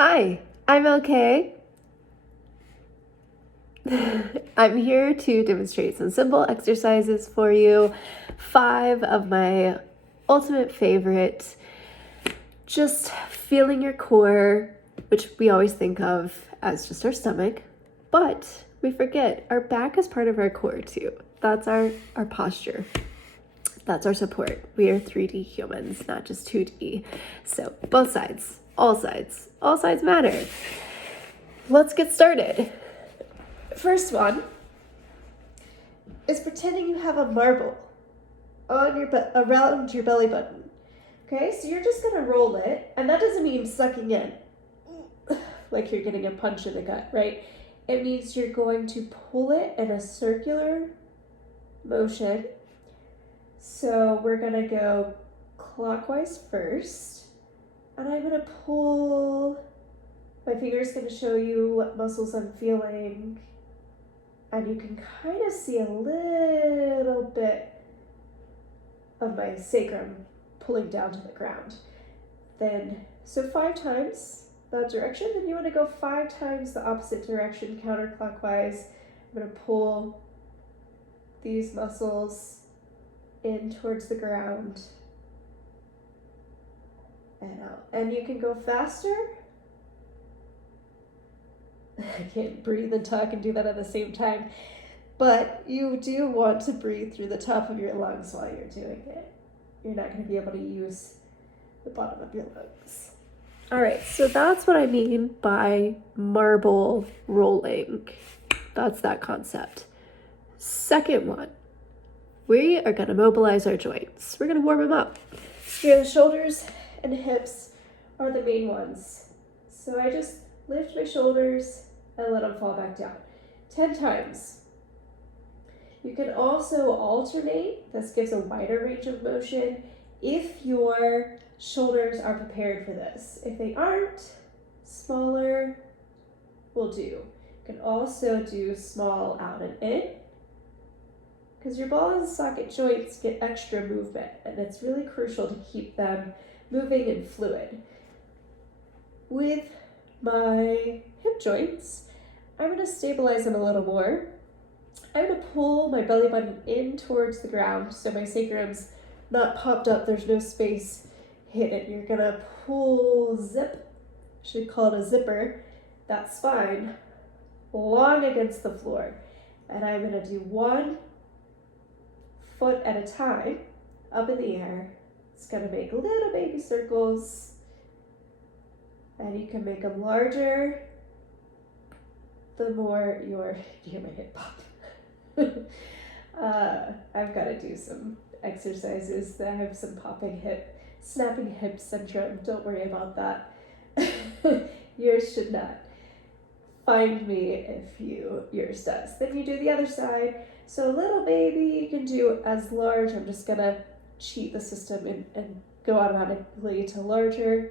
Hi, I'm okay. I'm here to demonstrate some simple exercises for you. 5 of my ultimate favorite. Just feeling your core, which we always think of as just our stomach, but we forget our back is part of our core too. That's our posture. That's our support. We are 3D humans, not just 2D. So both sides, all sides matter. Let's get started. First one is pretending you have a marble on around your belly button. Okay, so you're just gonna roll it, and that doesn't mean sucking in like you're getting a punch in the gut, right? It means you're going to pull it in a circular motion. So we're gonna go clockwise first, and I'm gonna pull. My finger's gonna show you what muscles I'm feeling, and you can kind of see a little bit of my sacrum pulling down to the ground. Then, so 5 times that direction, then you want to go 5 times the opposite direction, counterclockwise. I'm going to pull these muscles in towards the ground and out. And you can go faster. I can't breathe and talk and do that at the same time. But you do want to breathe through the top of your lungs while you're doing it. You're not going to be able to use the bottom of your lungs. All right, so that's what I mean by marble rolling. That's that concept. Second one, we are going to mobilize our joints. We're going to warm them up. Here, the shoulders and hips are the main ones. So I just lift my shoulders and let them fall back down 10 times. You can also alternate. This gives a wider range of motion if your shoulders are prepared for this. If they aren't, smaller will do. You can also do small out and in, because your ball and socket joints get extra movement, and it's really crucial to keep them moving and fluid. With my hip joints, I'm going to stabilize them a little more. I'm going to pull my belly button in towards the ground so my sacrum's not popped up, there's no space hidden. You're going to pull, zip, should call it a zipper, that spine long against the floor. And I'm going to do 1 foot at a time up in the air. It's going to make little baby circles, and you can make them larger the more you hear my hip pop. I've got to do some exercises that have some popping hip, snapping hip syndrome. Don't worry about that. Yours should not. Find me if yours does. Then you do the other side. So little baby, you can do as large. I'm just gonna cheat the system and go automatically to larger.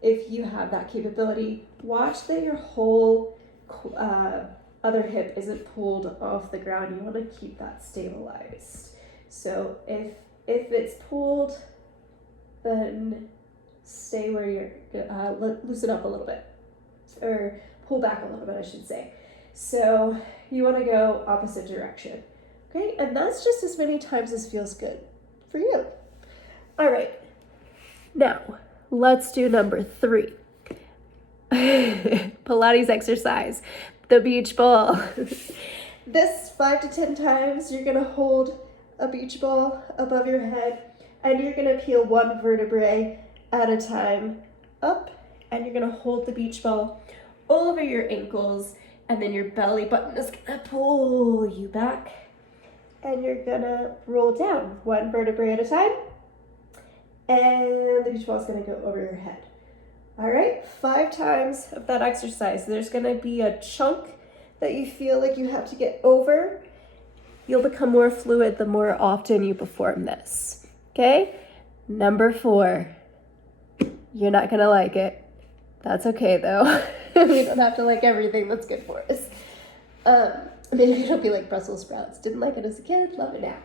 If you have that capability, watch that your whole other hip isn't pulled off the ground. You want to keep that stabilized. So if it's pulled, then stay where you're, loosen up a little bit, or pull back a little bit, I should say. So you want to go opposite direction. Okay, and that's just as many times as feels good for you. All right, now let's do number 3. Pilates exercise, the beach ball. This 5 to 10 times, you're gonna hold a beach ball above your head, and you're gonna peel 1 vertebrae at a time up, and you're gonna hold the beach ball over your ankles, and then your belly button is gonna pull you back, and you're gonna roll down 1 vertebrae at a time, and the beach ball is gonna go over your head. All right, 5 times of that exercise. There's gonna be a chunk that you feel like you have to get over. You'll become more fluid the more often you perform this, okay? Number 4, you're not gonna like it. That's okay though. We don't have to like everything that's good for us. Maybe it'll be like Brussels sprouts. Didn't like it as a kid, love it now.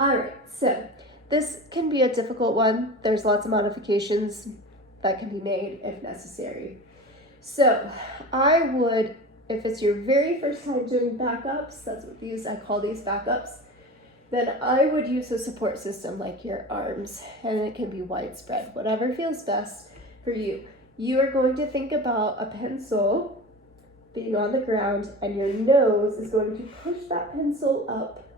All right, so this can be a difficult one. There's lots of modifications that can be made if necessary. So I would, if it's your very first time doing backups, that's what I call these backups, then I would use a support system like your arms, and it can be widespread, whatever feels best for you. You are going to think about a pencil being on the ground, and your nose is going to push that pencil up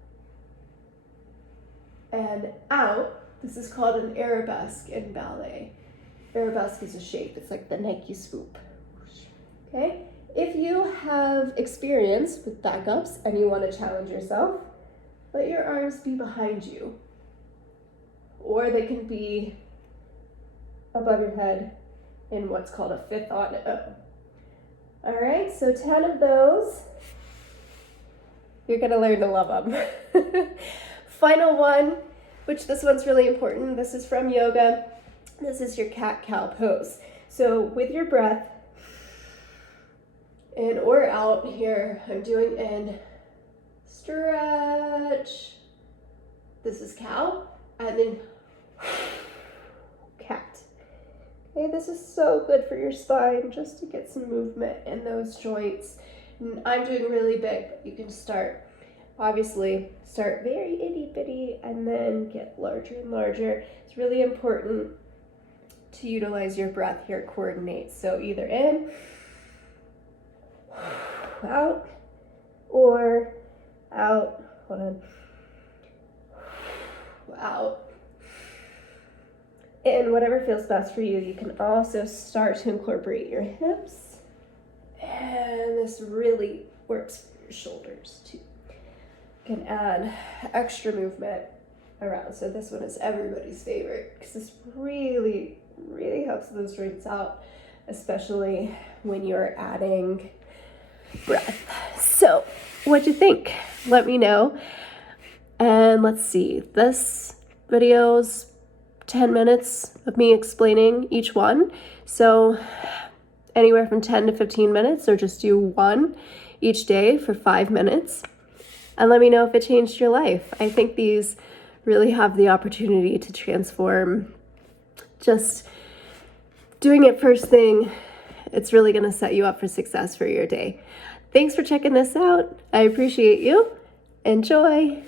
and out. This is called an arabesque in ballet. Arabesque is a shape. It's like the Nike swoop. Okay? If you have experience with backups and you want to challenge yourself, let your arms be behind you. Or they can be above your head in what's called a fifth on O. All right, so 10 of those. You're gonna learn to love them. Final one, which this one's really important. This is from yoga. This is your cat-cow pose. So with your breath, in or out here, I'm doing in, stretch. This is cow, and then cat. Okay, this is so good for your spine, just to get some movement in those joints. And I'm doing really big, but you can start, obviously, start very itty bitty and then get larger and larger. It's really important to utilize your breath here, coordinate. So either in, out, or out, hold on, out. And whatever feels best for you. You can also start to incorporate your hips. And this really works for your shoulders too. You can add extra movement around. So this one is everybody's favorite because this really, really helps those joints out, especially when you're adding breath. So what'd you think? Let me know. And let's see, this video's 10 minutes of me explaining each one. So anywhere from 10 to 15 minutes, or just do one each day for 5 minutes. And let me know if it changed your life. I think these really have the opportunity to transform. Just doing it first thing, it's really gonna set you up for success for your day. Thanks for checking this out. I appreciate you. Enjoy.